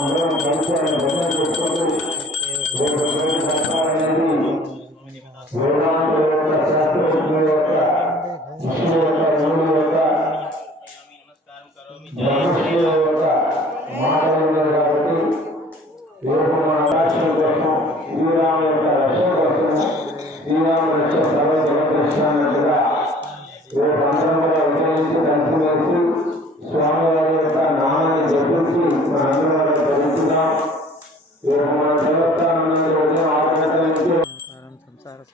అందరం కలిసి ఆయన భజన చేసుకుంటూ శ్రీరామ రక్షణ సర్వ జగకృష్ణ